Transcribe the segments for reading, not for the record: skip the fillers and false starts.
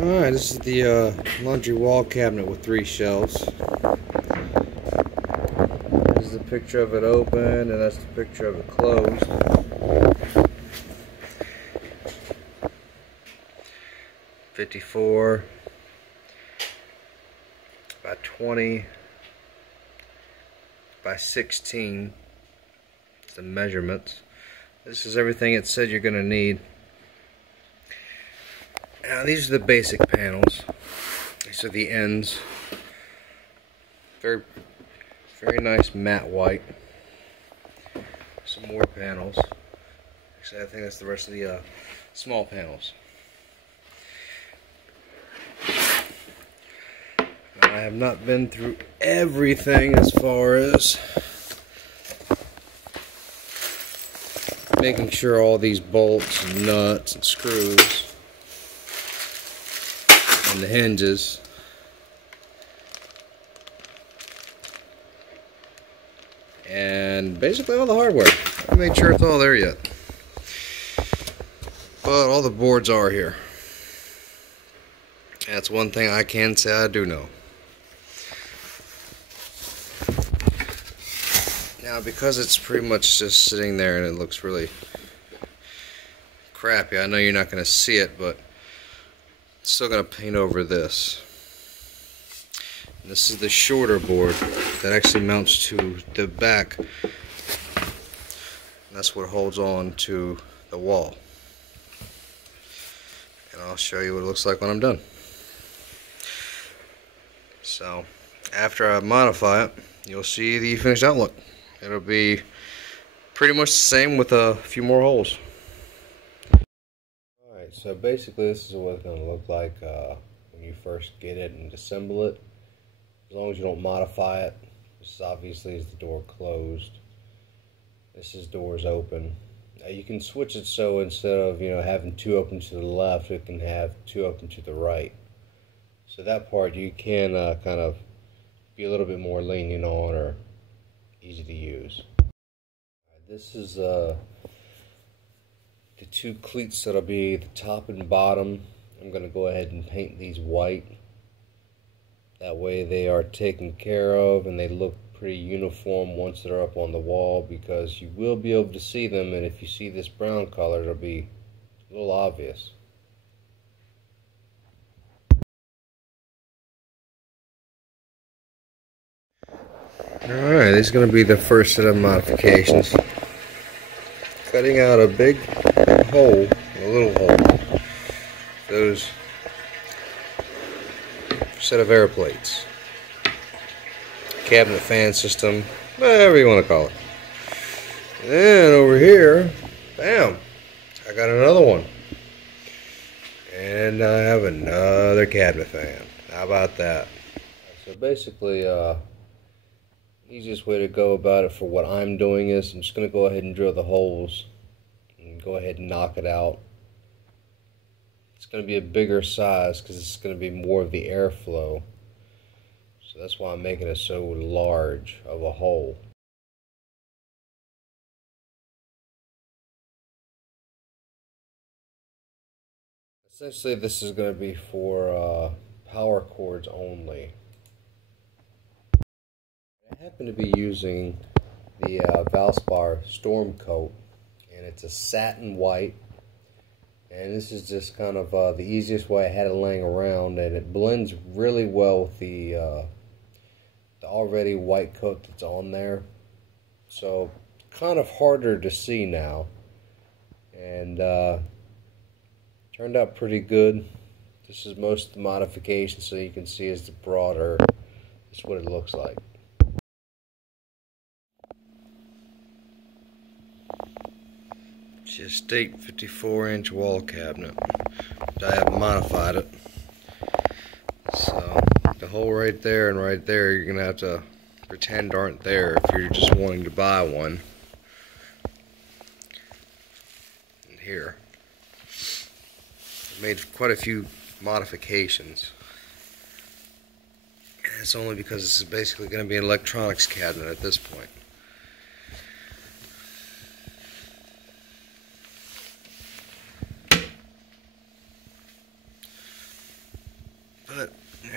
Alright, this is the laundry wall cabinet with 3 shelves. This is the picture of it open, and that's the picture of it closed. $54 by 20 by 16. It's the measurements. This is everything it said you're going to need. Now these are the basic panels. These are the ends. Very nice matte white. Some more panels. Actually, I think that's the rest of the small panels. Now, I have not been through everything as far as making sure all these bolts and nuts and screws and the hinges and basically all the hardware. I made sure it's all there yet, but all the boards are here. That's one thing I can say I do know. Now, because it's pretty much just sitting there and it looks really crappy, I know you're not going to see it, but still going to paint over this. And this is the shorter board that actually mounts to the back. And that's what holds on to the wall. And I'll show you what it looks like when I'm done. So after I modify it, you'll see the finished outlook. It'll be pretty much the same with a few more holes. Alright, so basically this is what it's going to look like when you first get it and assemble it. As long as you don't modify it. This obviously is the door closed. This is doors open. Now you can switch it so instead of having 2 open to the left, it can have 2 open to the right. So that part you can kind of be a little bit more lenient on, or easy to use. This is the 2 cleats that'll be the top and bottom. I'm going to go ahead and paint these white. That way they are taken care of and they look pretty uniform once they're up on the wall, because you will be able to see them, and if you see this brown color, it'll be a little obvious. Alright, this is going to be the first set of modifications. Cutting out a big hole, a little hole, those set of air plates. Cabinet fan system, whatever you want to call it. And then over here, bam, I got another one. And I have another cabinet fan. How about that? So basically, easiest way to go about it for what I'm doing is I'm just going to go ahead and drill the holes and go ahead and knock it out. It's going to be a bigger size because it's going to be more of the airflow. So that's why I'm making it so large of a hole. Essentially this is going to be for power cords only. I happen to be using the Valspar Storm Coat, and it's a satin white, and this is just kind of the easiest way I had it laying around, and it blends really well with the already white coat that's on there, so kind of harder to see now, and turned out pretty good. This is most of the modification, so you can see is the broader. This is what it looks like. Just 54-inch wall cabinet. I have modified it. So the hole right there and right there, you're gonna have to pretend aren't there if you're just wanting to buy one. And here, I made quite a few modifications. And it's only because this is basically going to be an electronics cabinet at this point.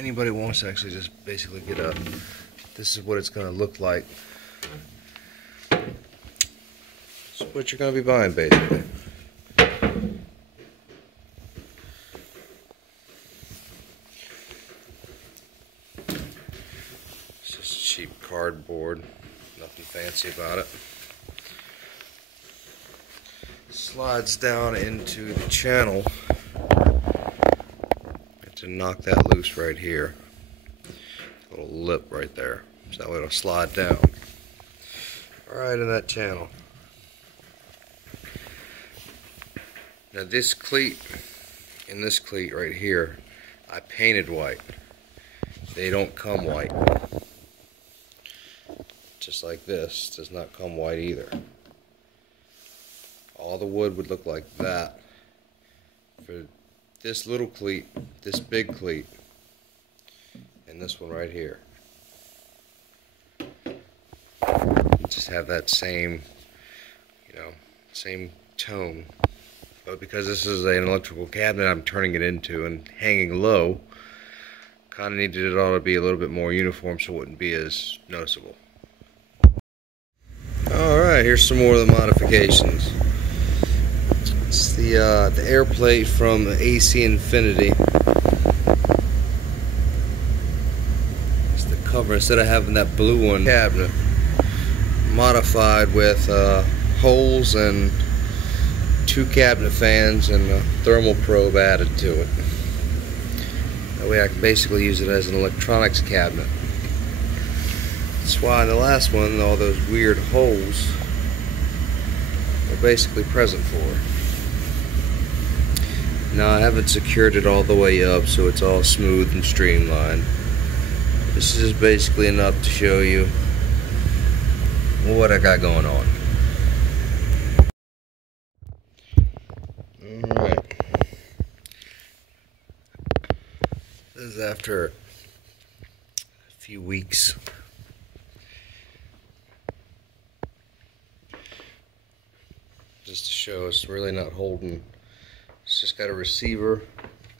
anybody wants to actually just basically get a, this is what it's going to look like. This is what you're going to be buying basically. It's just cheap cardboard, nothing fancy about it. Slides down into the channel. To knock that loose right here. A little lip right there. So that way it'll slide down. Right in that channel. Now this cleat and this cleat right here, I painted white. They don't come white. Just like this does not come white either. All the wood would look like that. For this little cleat, this big cleat, and this one right here. Just have that same, same tone. But because this is an electrical cabinet I'm turning it into and hanging low, kind of needed it all to be a little bit more uniform so it wouldn't be as noticeable. Alright, here's some more of the modifications. It's the air plate from AC Infinity. It's the cover, instead of having that blue one cabinet, modified with holes and 2 cabinet fans and a thermal probe added to it. That way I can basically use it as an electronics cabinet. That's why in the last one all those weird holes were basically present for. Now I haven't secured it all the way up so it's all smooth and streamlined. This is basically enough to show you what I got going on. Alright. This is after a few weeks. Just to show it's really not holding. It's just got a receiver,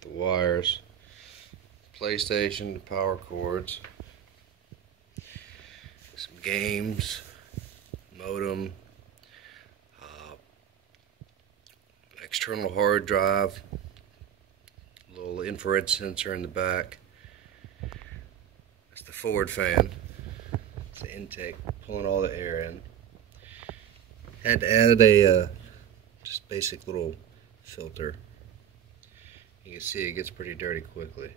the wires, PlayStation, the power cords, some games, modem, external hard drive, little infrared sensor in the back. That's the forward fan. It's the intake, pulling all the air in. Had to add a just basic little filter. You can see it gets pretty dirty quickly.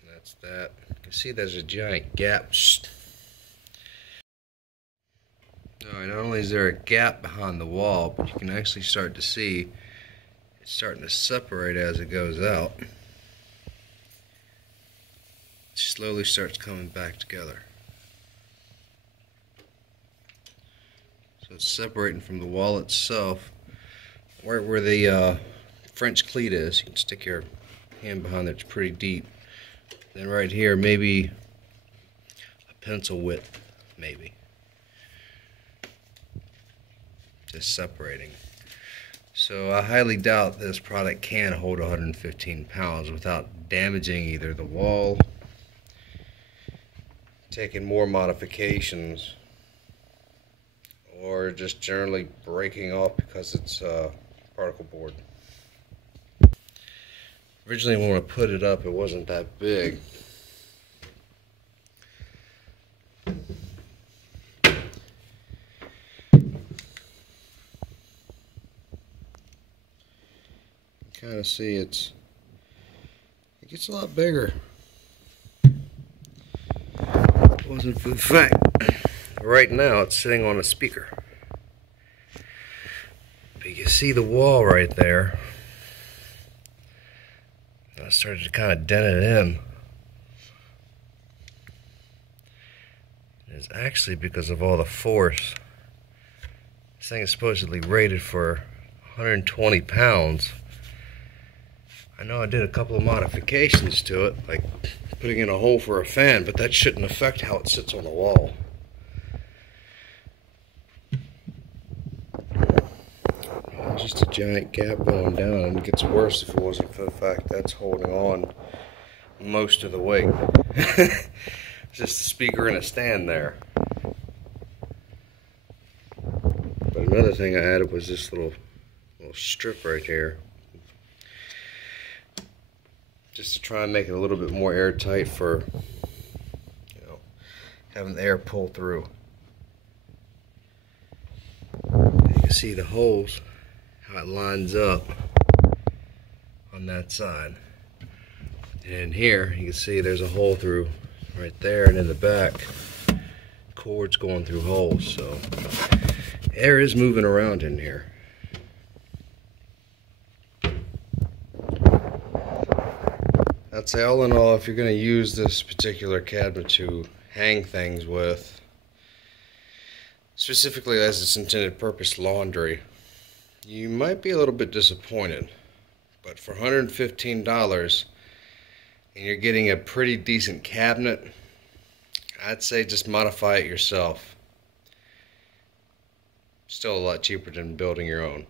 And that's that. You can see there's a giant gap. Alright, not only is there a gap behind the wall, but you can actually start to see it's starting to separate as it goes out. It slowly starts coming back together. So it's separating from the wall itself. Where the French cleat is, you can stick your hand behind it, it's pretty deep. Then right here, maybe a pencil width, maybe. Just separating. So I highly doubt this product can hold 115 pounds without damaging either the wall, taking more modifications, or just generally breaking off because it's particle board. Originally when I put it up, it wasn't that big. Kind of see it gets a lot bigger. It wasn't for the fact. Right now it's sitting on a speaker. But you see the wall right there. I started to kind of dent it in. It's actually because of all the force. This thing is supposedly rated for 120 pounds. I know I did a couple of modifications to it, like putting in a hole for a fan, but that shouldn't affect how it sits on the wall. It's just a giant gap going down, and it gets worse if it wasn't for the fact that's holding on most of the weight. It's just a speaker and a stand there. But another thing I added was this little strip right here, just to try and make it a little bit more airtight for, you know, having the air pull through. You can see the holes, how it lines up on that side. And here you can see there's a hole through right there, and in the back cords going through holes, so air is moving around in here. I'd say all in all, if you're going to use this particular cabinet to hang things with, specifically as its intended purpose, laundry, you might be a little bit disappointed. But for $115 and you're getting a pretty decent cabinet, I'd say just modify it yourself. Still a lot cheaper than building your own.